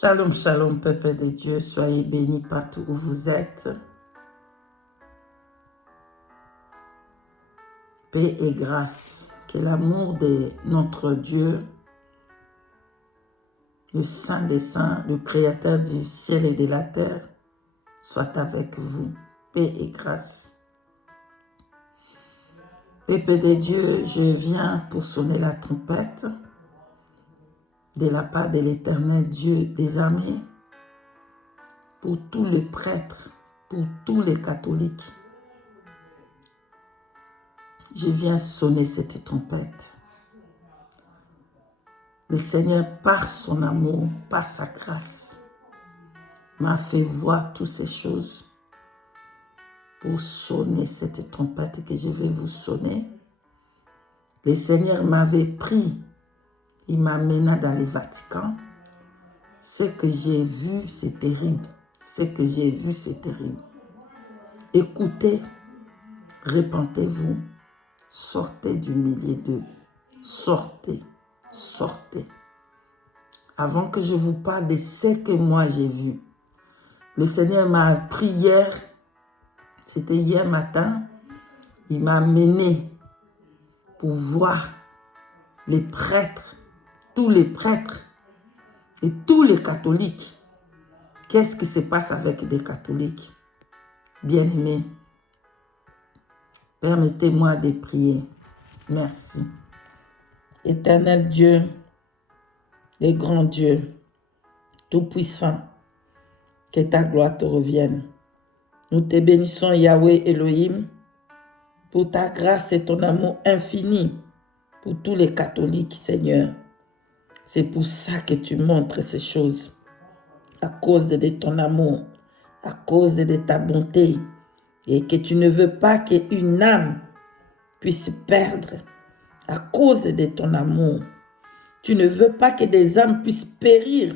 Shalom, shalom, peuple de Dieu, soyez bénis partout où vous êtes. Paix et grâce, que l'amour de notre Dieu, le Saint des Saints, le Créateur du ciel et de la terre, soit avec vous. Paix et grâce. Peuple de Dieu, je viens pour sonner la trompette de la part de l'Éternel Dieu des armées, pour tous les prêtres, pour tous les catholiques. Je viens sonner cette trompette. Le Seigneur, par son amour, par sa grâce, m'a fait voir toutes ces choses pour sonner cette trompette que je vais vous sonner. Le Seigneur m'avait pris, il m'a mené dans le Vatican. Ce que j'ai vu, c'est terrible. Ce que j'ai vu, c'est terrible. Écoutez, répentez-vous, sortez du milieu d'eux, sortez, sortez. Avant que je vous parle de ce que moi j'ai vu, le Seigneur m'a appris hier, c'était hier matin, il m'a mené pour voir les prêtres, tous les prêtres et tous les catholiques. Qu'est-ce qui se passe avec des catholiques? Bien-aimés, permettez-moi de prier. Merci. Éternel Dieu, le grand Dieu, tout-puissant, que ta gloire te revienne. Nous te bénissons, Yahweh Elohim, pour ta grâce et ton amour infini pour tous les catholiques, Seigneur. C'est pour ça que tu montres ces choses, à cause de ton amour, à cause de ta bonté, et que tu ne veux pas qu'une âme puisse perdre à cause de ton amour. Tu ne veux pas que des âmes puissent périr.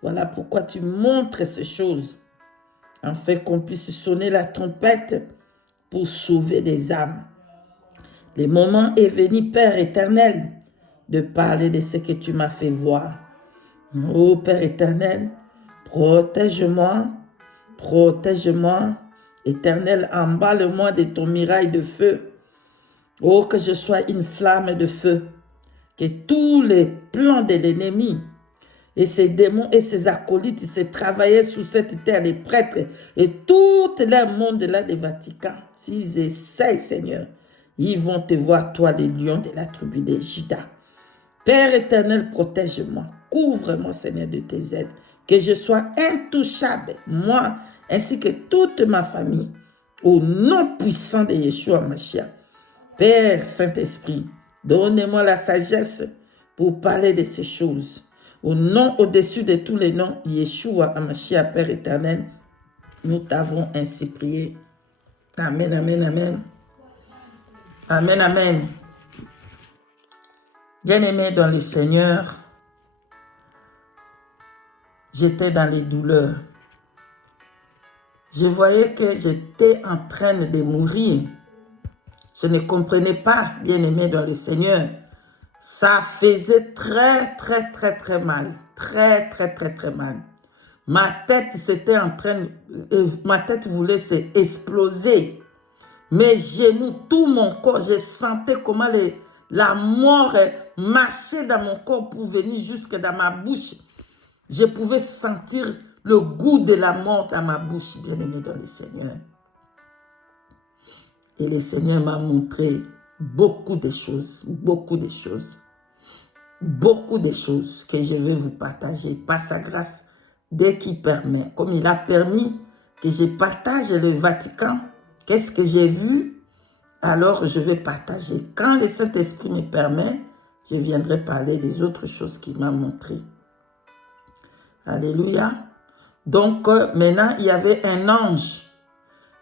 Voilà pourquoi tu montres ces choses, afin qu'on puisse sonner la trompette pour sauver des âmes. Le moment est venu, Père éternel, de parler de ce que tu m'as fait voir. Oh Père éternel, protège-moi, protège-moi. Éternel, emballe-moi de ton mirail de feu. Oh, que je sois une flamme de feu. Que tous les plans de l'ennemi et ses démons et ses acolytes se travaillaient sous cette terre, les prêtres et tout le monde là du Vatican. S'ils essayent, Seigneur, ils vont te voir, toi, les lions de la tribu de Juda. Père éternel, protège-moi. Couvre-moi, Seigneur, de tes ailes. Que je sois intouchable, moi, ainsi que toute ma famille, au nom puissant de Yeshua Mashiach. Père Saint-Esprit, donne-moi la sagesse pour parler de ces choses. Au nom au-dessus de tous les noms, Yeshua Mashiach, Père éternel, nous t'avons ainsi prié. Amen, amen, amen. Amen, amen. Bien-aimé dans le Seigneur, j'étais dans les douleurs. Je voyais que j'étais en train de mourir. Je ne comprenais pas, bien-aimé dans le Seigneur. Ça faisait très mal. Très mal. Ma tête ma tête voulait s'exploser. Mes genoux, tout mon corps, je sentais comment la mort marchait dans mon corps pour venir jusque dans ma bouche. Je pouvais sentir le goût de la mort dans ma bouche, bien-aimé dans le Seigneur. Et le Seigneur m'a montré beaucoup de choses que je vais vous partager par sa grâce dès qu'il permet. Comme il a permis que je partage le Vatican, qu'est-ce que j'ai vu? Alors je vais partager. Quand le Saint-Esprit me permet, je viendrai parler des autres choses qu'il m'a montrées. Alléluia. Donc maintenant, il y avait un ange.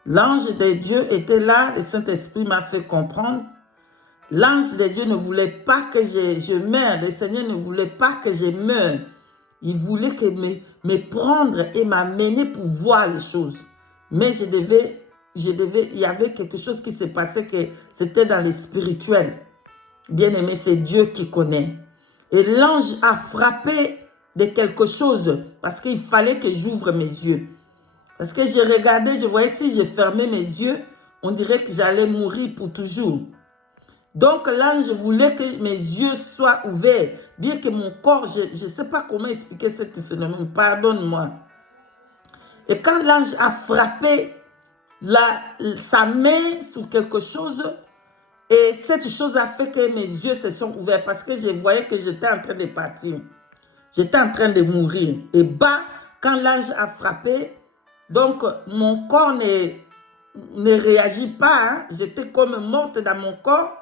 L'ange de Dieu était là, le Saint-Esprit m'a fait comprendre. L'ange de Dieu ne voulait pas que je meure. Le Seigneur ne voulait pas que je meure. Il voulait me prendre et m'amener pour voir les choses. Mais il y avait quelque chose qui se passait, que c'était dans le spirituel. Bien aimé, c'est Dieu qui connaît. Et l'ange a frappé de quelque chose. Parce qu'il fallait que j'ouvre mes yeux. Parce que j'ai regardé, je voyais si je fermais mes yeux, on dirait que j'allais mourir pour toujours. Donc l'ange voulait que mes yeux soient ouverts. Bien que mon corps, je ne sais pas comment expliquer ce phénomène. Pardonne-moi. Et quand l'ange a frappé sa main sur quelque chose, et cette chose a fait que mes yeux se sont ouverts parce que je voyais que j'étais en train de partir. J'étais en train de mourir. Et bas, quand l'ange a frappé, donc mon corps ne réagit pas. Hein. J'étais comme morte dans mon corps,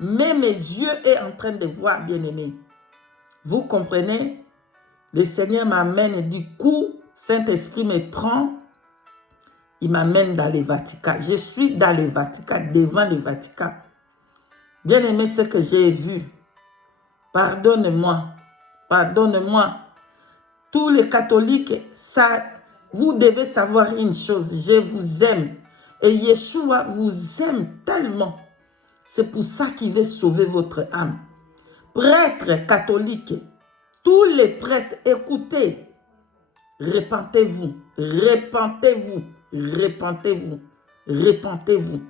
mais mes yeux sont en train de voir, bien-aimé. Vous comprenez? Le Seigneur m'amène du coup, Saint-Esprit me prend, il m'amène dans le Vatican. Je suis dans le Vatican, devant le Vatican. Bien-aimé, ce que j'ai vu, pardonne-moi, pardonne-moi. Tous les catholiques, ça, vous devez savoir une chose, je vous aime. Et Yeshua vous aime tellement. C'est pour ça qu'il veut sauver votre âme. Prêtres catholiques, tous les prêtres, écoutez, repentez-vous, repentez-vous, repentez-vous, repentez-vous.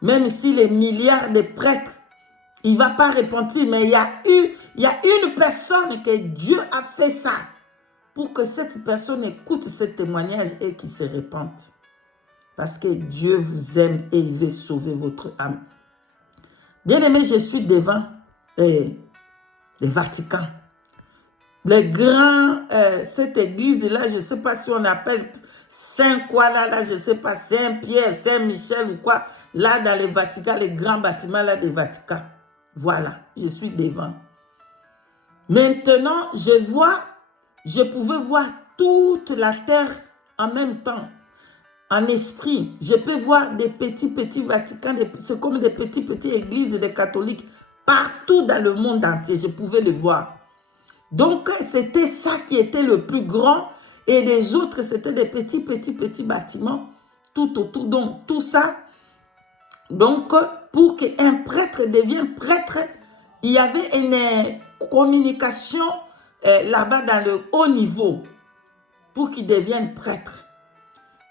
Même si les milliards de prêtres, il ne va pas repentir, mais il y a une personne que Dieu a fait ça pour que cette personne écoute ce témoignage et qu'il se repente. Parce que Dieu vous aime et il veut sauver votre âme. Bien-aimé, je suis devant le Vatican. Le grand, cette église-là, je ne sais pas si on appelle Saint quoi là, je ne sais pas, Saint-Pierre, Saint-Michel ou quoi, là dans le Vatican, le grand bâtiment là du Vatican. Voilà, je suis devant. Maintenant, je pouvais voir toute la terre en même temps, en esprit. Je peux voir des petits Vaticans, c'est comme des petites églises des catholiques, partout dans le monde entier, je pouvais les voir. Donc, c'était ça qui était le plus grand, et les autres, c'était des petits bâtiments, tout autour. Donc, tout ça, donc, pour qu'un prêtre devienne prêtre, il y avait une communication là-bas dans le haut niveau, pour qu'il devienne prêtre.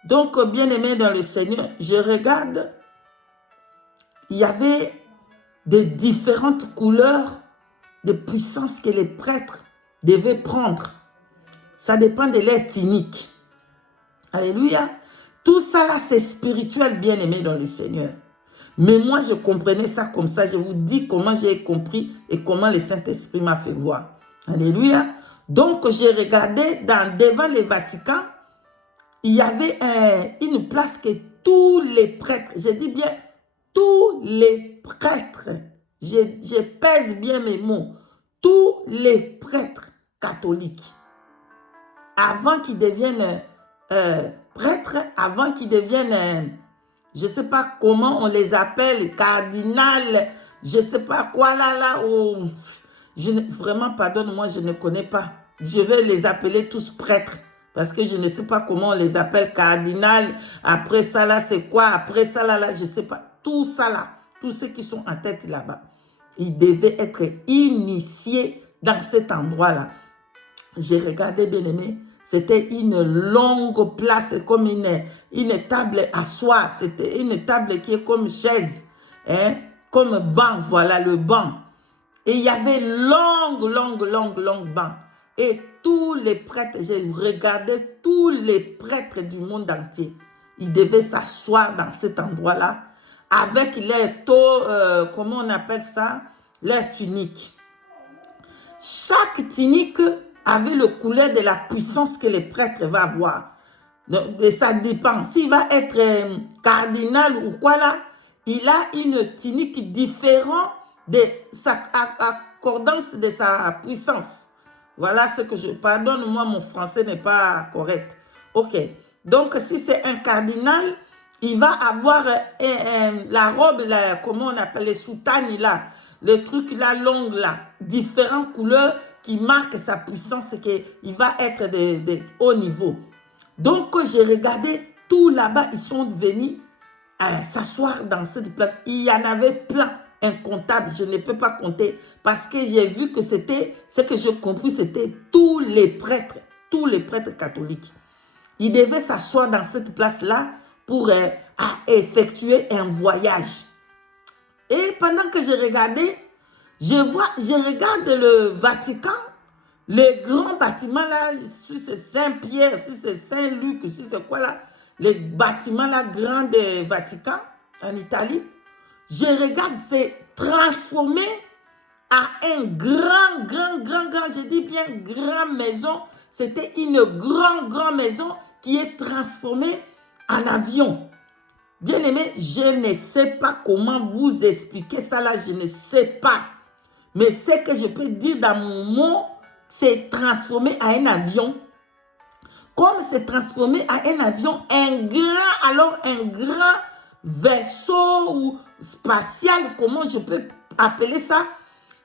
Donc, bien-aimé dans le Seigneur, je regarde, il y avait de différentes couleurs de puissance que les prêtres devaient prendre. Ça dépend de leur tunique. Alléluia. Tout ça là, c'est spirituel, bien-aimé dans le Seigneur. Mais moi, je comprenais ça comme ça. Je vous dis comment j'ai compris et comment le Saint-Esprit m'a fait voir. Alléluia. Donc, j'ai regardé devant le Vatican, il y avait une place que tous les prêtres, je dis bien tous les prêtres, je pèse bien mes mots, tous les prêtres catholiques, avant qu'ils deviennent prêtres, avant qu'ils deviennent, je ne sais pas comment on les appelle, cardinal, je ne sais pas quoi là, vraiment, pardonne-moi, je ne connais pas. Je vais les appeler tous prêtres. Parce que je ne sais pas comment on les appelle, cardinal. Après ça là, c'est quoi? Après ça là, je ne sais pas. Tout ça là, tous ceux qui sont en tête là-bas, ils devaient être initiés dans cet endroit-là. J'ai regardé, bien aimé, c'était une longue place, comme une table à soie. C'était une table qui est comme chaise, hein? Comme banc, voilà le banc. Et il y avait longue banc. Et tous les prêtres, j'ai regardé tous les prêtres du monde entier. Ils devaient s'asseoir dans cet endroit-là avec leur comment on appelle ça? Leur tunique. Chaque tunique avait le couleur de la puissance que le prêtre va avoir. Donc, ça dépend. S'il va être cardinal ou quoi là, il a une tunique différente de sa accordance de sa puissance. Voilà ce que je... Pardonne-moi, mon français n'est pas correct. Ok. Donc, si c'est un cardinal, il va avoir la robe, là, comment on appelle, les soutanes là, le truc là, long là, différentes couleurs qui marquent sa puissance, qu'il va être de haut niveau. Donc, j'ai regardé tout là-bas, ils sont venus s'asseoir dans cette place. Il y en avait plein, incontable, je ne peux pas compter, parce que j'ai vu que c'était, ce que j'ai compris, c'était tous les prêtres catholiques. Ils devaient s'asseoir dans cette place-là pour effectuer un voyage. Et pendant que je regardais, je regarde le Vatican, les grands bâtiments là, si c'est Saint-Pierre, si c'est Saint-Luc, si c'est quoi là, les bâtiments là grands du Vatican en Italie, je regarde, c'est transformé à un grand, je dis bien grande maison. C'était une grande maison qui est transformée en avion. Bien aimé, je ne sais pas comment vous expliquer ça là, je ne sais pas. Mais ce que je peux dire dans mon mot, c'est transformé à un avion. Comme c'est transformé à un avion, un grand vaisseau ou spatial, comment je peux appeler ça.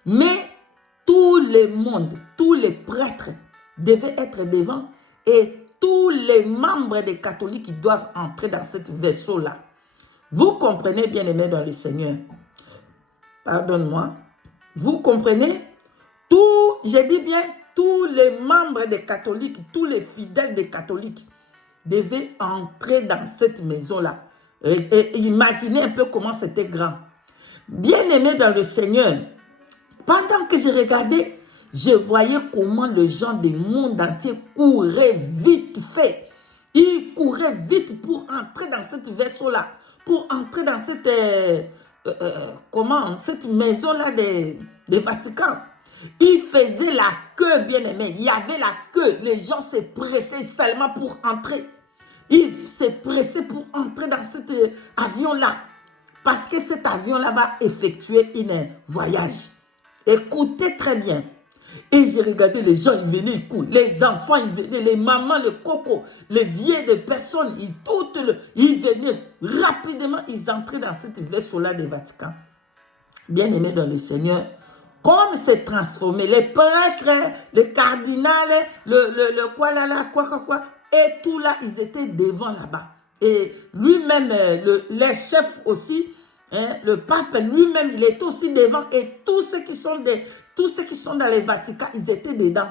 Mais tout le monde, tous les prêtres devaient être devant et tous les membres des catholiques doivent entrer dans ce vaisseau-là. Vous comprenez, bien aimés dans le Seigneur. Pardonne-moi. Vous comprenez? Je dis bien, tous les membres des catholiques, tous les fidèles des catholiques devaient entrer dans cette maison-là. Et imaginez un peu comment c'était grand. Bien aimés dans le Seigneur, pendant que je regardais, je voyais comment les gens du monde entier couraient vite fait. Ils couraient vite pour entrer dans ce vaisseau-là, pour entrer dans cette, cette maison-là des Vatican. Ils faisaient la queue, bien aimé. Il y avait la queue. Les gens se pressaient seulement pour entrer. Ils se pressaient pour entrer dans cet avion-là. Parce que cet avion-là va effectuer un voyage. Écoutez très bien. Et j'ai regardé les gens, ils venaient, ils courent. Les enfants, ils venaient, les mamans, les cocos, les vieilles de personnes, ils venaient rapidement, ils entraient dans cette vaisseau-là du Vatican. Bien aimé dans le Seigneur, comme c'est transformé, les prêtres, les cardinaux, quoi, et tout là, ils étaient devant là-bas. Et lui-même, les chefs aussi, hein, le pape lui-même, il est aussi devant. Et tous ceux qui sont dans les Vaticans, ils étaient dedans.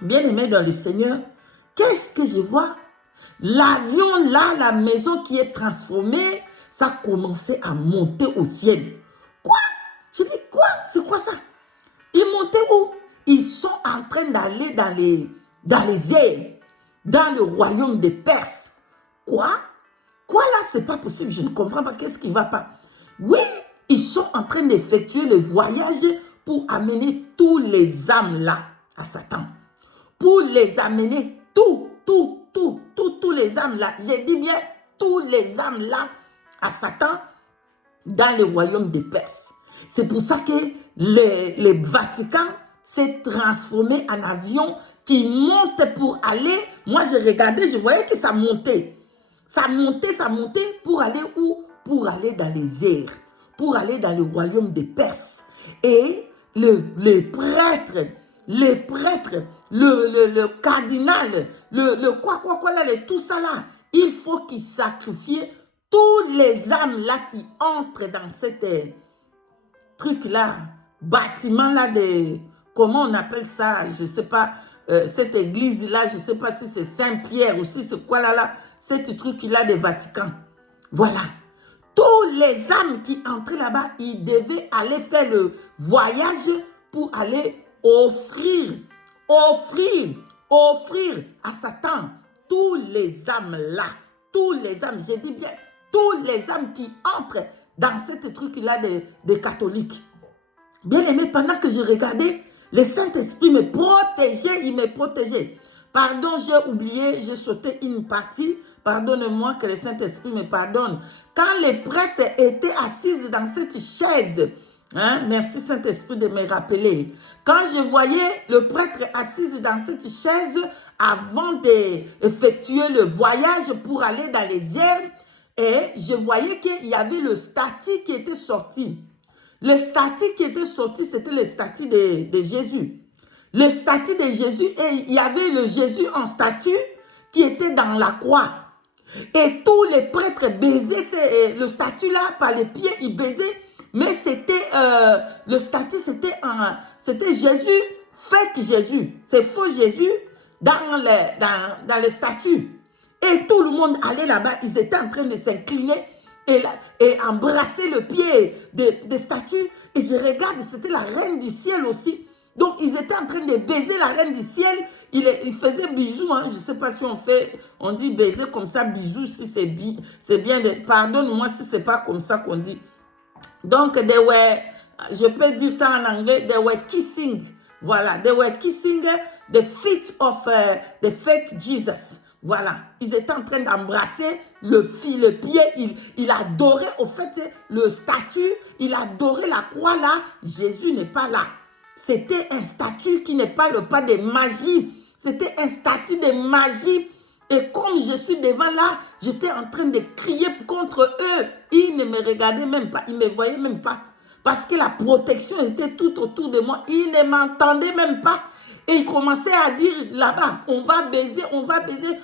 Bien aimé dans le Seigneur, qu'est-ce que je vois? L'avion là, la maison qui est transformée, ça a commencé à monter au ciel. Quoi? Je dis quoi? C'est quoi ça? Ils montaient où? Ils sont en train d'aller dans les airs, dans le royaume des Perses. Quoi? Quoi là? C'est pas possible, je ne comprends pas. Qu'est-ce qui ne va pas? Oui, ils sont en train d'effectuer le voyage pour amener tous les âmes là à Satan. Pour les amener tous les âmes là. J'ai dit bien tous les âmes là à Satan dans le royaume des Perses. C'est pour ça que le Vatican s'est transformé en avion qui monte pour aller. Moi, je regardais, je voyais que ça montait. Ça montait pour aller où? Pour aller dans les airs, pour aller dans le royaume des Perses. Et les prêtres, le cardinal, tout ça là, il faut qu'ils sacrifient tous les âmes là qui entrent dans cette truc-là, bâtiment-là de, comment on appelle ça, je ne sais pas, cette église-là, je ne sais pas si c'est Saint-Pierre ou si c'est quoi là, cet truc-là de Vatican. Voilà. Tous les âmes qui entraient là-bas, ils devaient aller faire le voyage pour aller offrir à Satan tous les âmes là, tous les âmes, je dis bien, tous les âmes qui entrent dans ce truc-là des catholiques. Bien aimé, pendant que je regardais, le Saint-Esprit me protégeait, il me protégeait. Pardon, j'ai oublié, j'ai sauté une partie. Pardonne-moi, que le Saint-Esprit me pardonne. Quand les prêtres étaient assis dans cette chaise, hein, merci Saint-Esprit de me rappeler. Quand je voyais le prêtre assis dans cette chaise avant d'effectuer le voyage pour aller dans les airs, et je voyais qu'il y avait le statut qui était sorti. Le statut qui était sorti, c'était le statut de Jésus. Le statut de Jésus, et il y avait le Jésus en statue qui était dans la croix. Et tous les prêtres baisaient le statut là par les pieds, ils baisaient Mais c'était, le statut, c'était Jésus, fake Jésus. C'est faux Jésus dans le statut. Et tout le monde allait là-bas, ils étaient en train de s'incliner et embrasser le pied des statues. Et je regarde, c'était la reine du ciel aussi. Donc, ils étaient en train de baiser la reine du ciel. Ils faisaient bisous. Hein. Je ne sais pas si on dit baiser comme ça, bisous, si c'est bien. Pardonne-moi si ce n'est pas comme ça qu'on dit. Donc, je peux dire ça en anglais, they were kissing. Voilà, they were kissing the feet of the fake Jesus. Voilà, ils étaient en train d'embrasser le pied, il adorait au fait le statut, il adorait la croix là, Jésus n'est pas là. C'était un statut qui n'est pas le pas de magie, c'était un statut de magie. Et comme je suis devant là, j'étais en train de crier contre eux. Ils ne me regardaient même pas, ils ne me voyaient même pas. Parce que la protection était tout autour de moi. Ils ne m'entendaient même pas. Et ils commençaient à dire là-bas, on va baiser, on va baiser.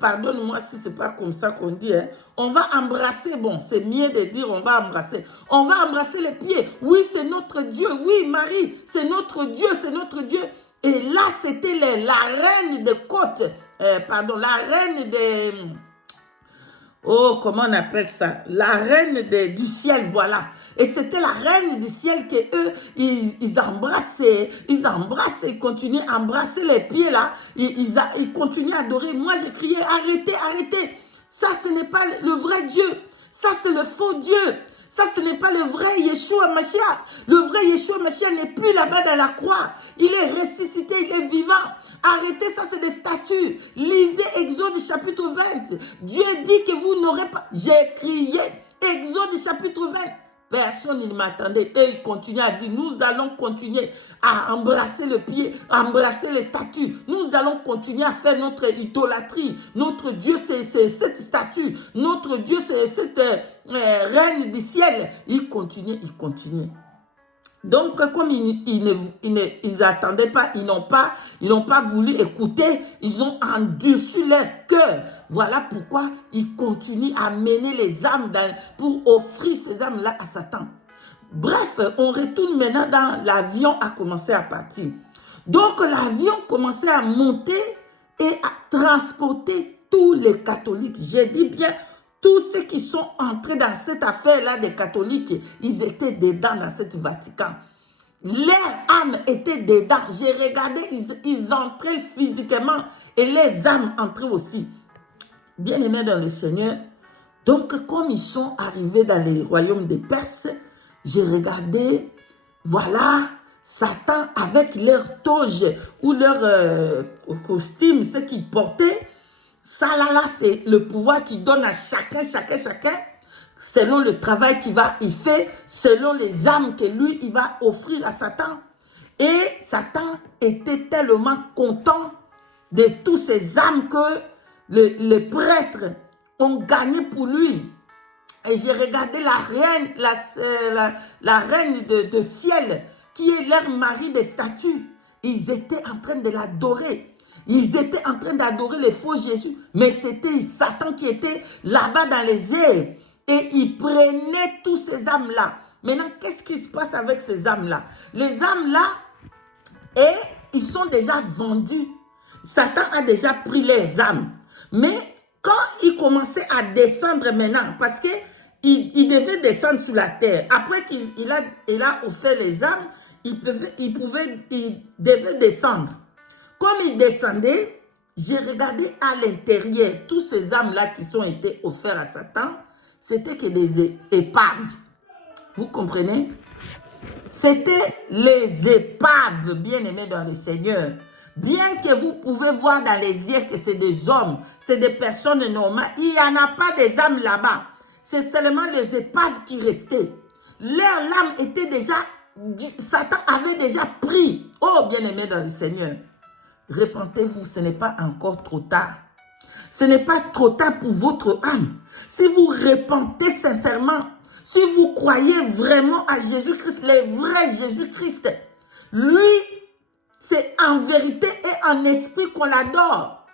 Pardonne-moi si ce n'est pas comme ça qu'on dit. Hein. On va embrasser. Bon, c'est mieux de dire on va embrasser. On va embrasser les pieds. Oui, c'est notre Dieu. Oui, Marie, c'est notre Dieu, c'est notre Dieu. Et là, c'était la reine des côtes. La reine des... Oh, comment on appelle ça? La reine du ciel, voilà. Et c'était la reine du ciel que eux, ils embrassaient, ils continuaient à embrasser les pieds là. Ils continuaient à adorer. Moi, j'ai crié, arrêtez, arrêtez. Ça, ce n'est pas le vrai Dieu. Ça, c'est le faux Dieu. Ça, ce n'est pas le vrai Yeshua Mashiach. Le vrai Yeshua Mashiach n'est plus là-bas dans la croix. Il est ressuscité, il est vivant. Arrêtez, ça, c'est des statues. Lisez Exode chapitre 20. Dieu dit que vous n'aurez pas... J'ai crié Exode chapitre 20. Personne ne m'attendait. Et il continuait à dire, nous allons continuer à embrasser le pied, à embrasser les statues. Nous allons continuer à faire notre idolâtrie. Notre Dieu, c'est cette statue. Notre Dieu, c'est cette reine du ciel. Il continue, il continue. Donc, comme ils n'attendaient pas, ils n'ont pas voulu écouter, ils ont endurci leur cœur. Voilà pourquoi ils continuent à mener les âmes pour offrir ces âmes-là à Satan. Bref, on retourne maintenant dans l'avion a commencé à partir. Donc, l'avion commençait à monter et à transporter tous les catholiques. J'ai dit bien, tous ceux qui sont entrés dans cette affaire-là des catholiques, ils étaient dedans dans cette Vatican. Leur âme était dedans. J'ai regardé, ils entraient physiquement et les âmes entraient aussi. Bien-aimés dans le Seigneur, donc comme ils sont arrivés dans les royaumes des Perses, j'ai regardé, voilà, Satan avec leur toge ou leur costume, ce qu'ils portaient. Ça là, c'est le pouvoir qu'il donne à chacun, selon le travail il fait, selon les âmes que lui, il va offrir à Satan. Et Satan était tellement content de toutes ces âmes que les prêtres ont gagné pour lui. Et j'ai regardé la reine, la reine de ciel, qui est leur mari des statues. Ils étaient en train de l'adorer. Ils étaient en train d'adorer le faux Jésus. Mais c'était Satan qui était là-bas dans les airs. Et il prenait tous ces âmes-là. Maintenant, qu'est-ce qui se passe avec ces âmes-là? Les âmes-là, ils sont déjà vendus. Satan a déjà pris les âmes. Mais quand il commençait à descendre maintenant, parce que il devait descendre sur la terre. Après qu'il a offert les âmes, il devait descendre. Comme il descendait, j'ai regardé à l'intérieur, tous ces âmes-là qui ont été offerts à Satan, c'était que des épaves. Vous comprenez? C'était les épaves, bien-aimés dans le Seigneur. Bien que vous pouvez voir dans les yeux que c'est des hommes, c'est des personnes normales, il n'y en a pas des âmes là-bas. C'est seulement les épaves qui restaient. Leur âme était déjà, Satan avait déjà pris. Oh, bien-aimés dans le Seigneur. Repentez-vous, ce n'est pas encore trop tard. Ce n'est pas trop tard pour votre âme. Si vous repentez sincèrement, si vous croyez vraiment à Jésus-Christ, le vrai Jésus-Christ, lui, c'est en vérité et en esprit qu'on l'adore.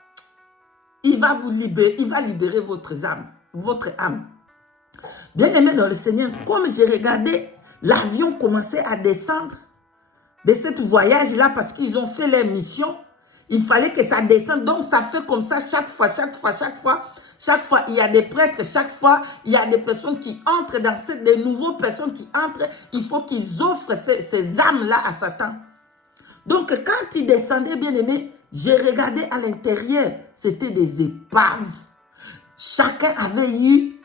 Il va vous libérer, il va libérer votre âme. Bien aimé dans le Seigneur, comme j'ai regardé, l'avion commençait à descendre de ce voyage-là parce qu'ils ont fait leur mission. Il fallait que ça descende. Donc, ça fait comme ça chaque fois. Chaque fois, il y a des prêtres. Chaque fois, il y a des personnes qui entrent dans des nouvelles personnes qui entrent. Il faut qu'ils offrent ces âmes-là à Satan. Donc, quand il descendait, bien aimé, j'ai regardé à l'intérieur. C'était des épaves. Chacun avait eu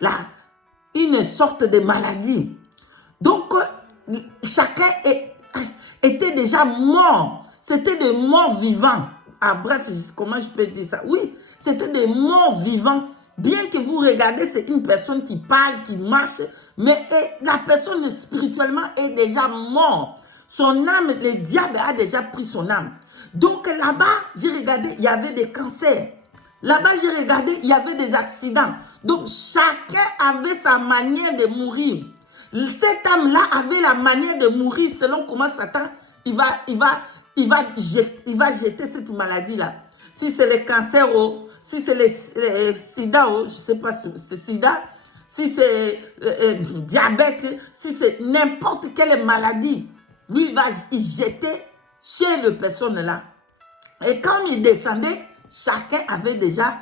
une sorte de maladie. Donc, chacun était déjà mort. C'était des morts vivants. Ah, bref, comment je peux dire ça? Oui, c'était des morts vivants. Bien que vous regardez, c'est une personne qui parle, qui marche, mais la personne spirituellement est déjà morte. Son âme, le diable a déjà pris son âme. Donc là-bas, j'ai regardé, il y avait des cancers. Là-bas, j'ai regardé, il y avait des accidents. Donc, chacun avait sa manière de mourir. Cette âme-là avait la manière de mourir selon comment Satan, il va jeter cette maladie-là. Si c'est le cancer, si c'est le sida, je ne sais pas si c'est sida, si c'est diabète, si c'est n'importe quelle maladie, lui, il va y jeter chez le personne-là. Et quand il descendait, chacun avait déjà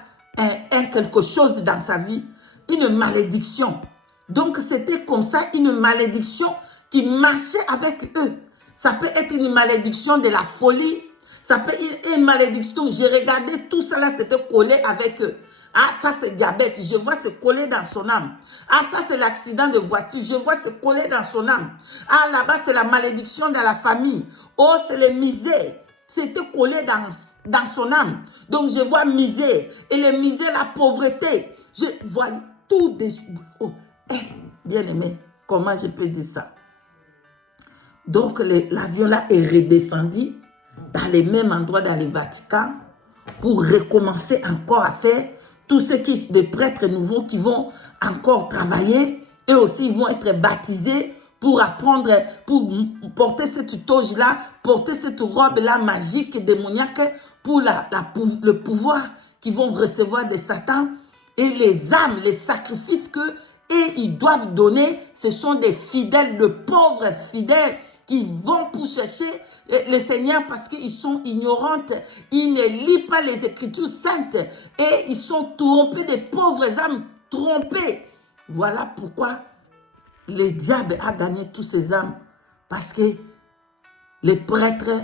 quelque chose dans sa vie, une malédiction. Donc, c'était comme ça, une malédiction qui marchait avec eux. Ça peut être une malédiction de la folie. Ça peut être une malédiction. J'ai regardé tout ça là, c'était collé avec eux. Ah, ça c'est diabète. Je vois c'est collé dans son âme. Ah, ça c'est l'accident de voiture. Je vois c'est collé dans son âme. Ah, là-bas c'est la malédiction dans la famille. Oh, c'est le misère. C'était collé dans son âme. Donc, je vois misère. Et le misère, la pauvreté. Je vois tout des... Oh, bien aimé, comment je peux dire ça? Donc, l'avion là est redescendu dans les mêmes endroits dans le Vatican pour recommencer encore à faire tous ceux des prêtres nouveaux qui vont encore travailler et aussi ils vont être baptisés pour apprendre, pour porter cette toge-là, porter cette robe-là magique, démoniaque, pour le pouvoir qu'ils vont recevoir de Satan et les âmes, les sacrifices ils doivent donner, ce sont des fidèles, de pauvres fidèles qui vont pour chercher le Seigneur parce qu'ils sont ignorants, ils ne lisent pas les Écritures saintes et ils sont trompés, des pauvres âmes trompées. Voilà pourquoi le diable a gagné tous ces âmes, parce que les prêtres,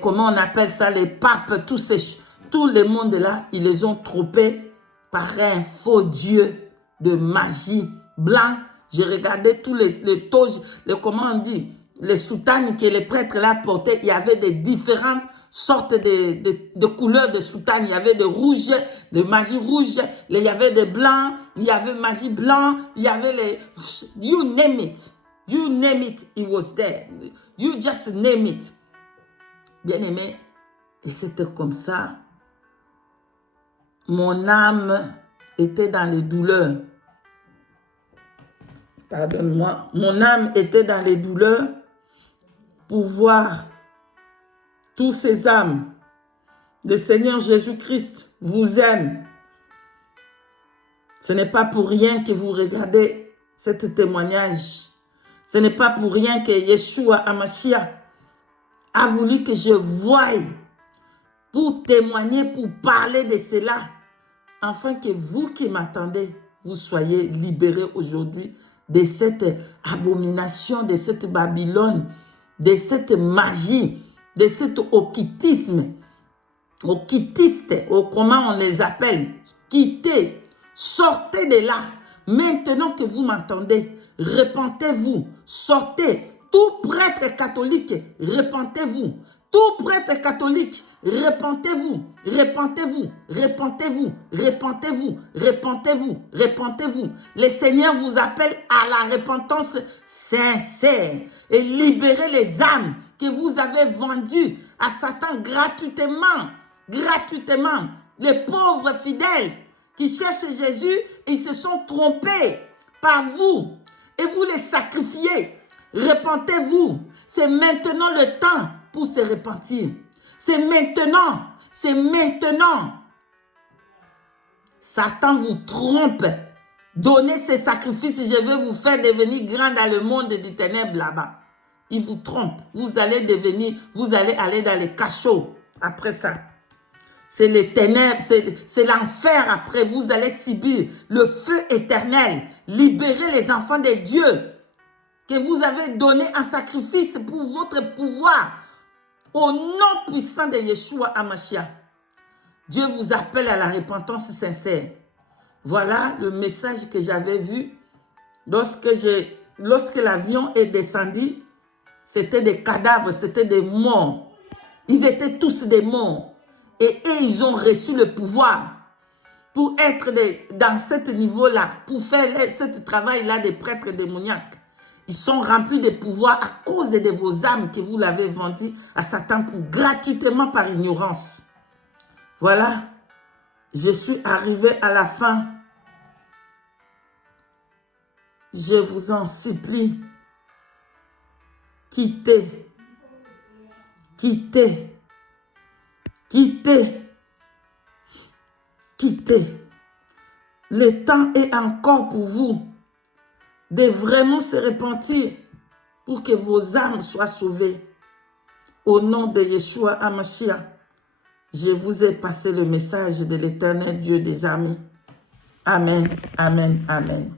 comment on appelle ça, les papes, tout le monde là, ils les ont trompés par un faux dieu de magie blanc. J'ai regardé tous les toges, comment on dit, les soutanes que les prêtres là portaient. Il y avait des différentes sortes de couleurs de soutanes. Il y avait de rouge, de magie rouge, il y avait des blancs, il y avait magie blanc, il y avait les... You name it. You name it, it was there. You just name it. Bien aimé, et c'était comme ça. Mon âme était dans les douleurs. Pardonne-moi. Mon âme était dans les douleurs pour voir tous ces âmes. Le Seigneur Jésus-Christ vous aime. Ce n'est pas pour rien que vous regardez ce témoignage. Ce n'est pas pour rien que Yeshua Hamashiach a voulu que je voie pour témoigner, pour parler de cela, afin que vous qui m'attendez, vous soyez libérés aujourd'hui de cette abomination, de cette Babylone, de cette magie, de cet occultisme, occultiste, comment on les appelle, quittez, sortez de là. Maintenant que vous m'entendez, repentez-vous, sortez. Tout prêtre catholique, repentez-vous. Tout prêtre catholique, repentez-vous, repentez-vous, repentez-vous, repentez-vous, repentez-vous, repentez-vous. Le Seigneur vous appelle à la repentance sincère et libérez les âmes que vous avez vendues à Satan gratuitement, gratuitement. Les pauvres fidèles qui cherchent Jésus, ils se sont trompés par vous et vous les sacrifiez. Repentez-vous, c'est maintenant le temps pour se repentir. C'est maintenant, c'est maintenant. Satan vous trompe. Donnez ces sacrifices, je vais vous faire devenir grand dans le monde des ténèbres là-bas. Il vous trompe. Vous allez aller dans les cachots après ça. C'est les ténèbres, c'est l'enfer après. Vous allez subir le feu éternel. Libérez les enfants de Dieu que vous avez donné en sacrifice pour votre pouvoir. Au nom puissant de Yeshua HaMashiach. Dieu vous appelle à la repentance sincère. Voilà le message que j'avais vu lorsque l'avion est descendu. C'était des cadavres, c'était des morts. Ils étaient tous des morts. Et ils ont reçu le pouvoir pour être dans ce niveau-là, pour faire ce travail-là des prêtres démoniaques. Ils sont remplis de pouvoir à cause de vos âmes que vous l'avez vendu à Satan pour gratuitement par ignorance. Voilà, je suis arrivé à la fin. Je vous en supplie, quittez, quittez, quittez, quittez. Le temps est encore pour vous de vraiment se repentir pour que vos âmes soient sauvées. Au nom de Yeshua HaMashiach, je vous ai passé le message de l'Éternel Dieu des armées. Amen, amen, amen.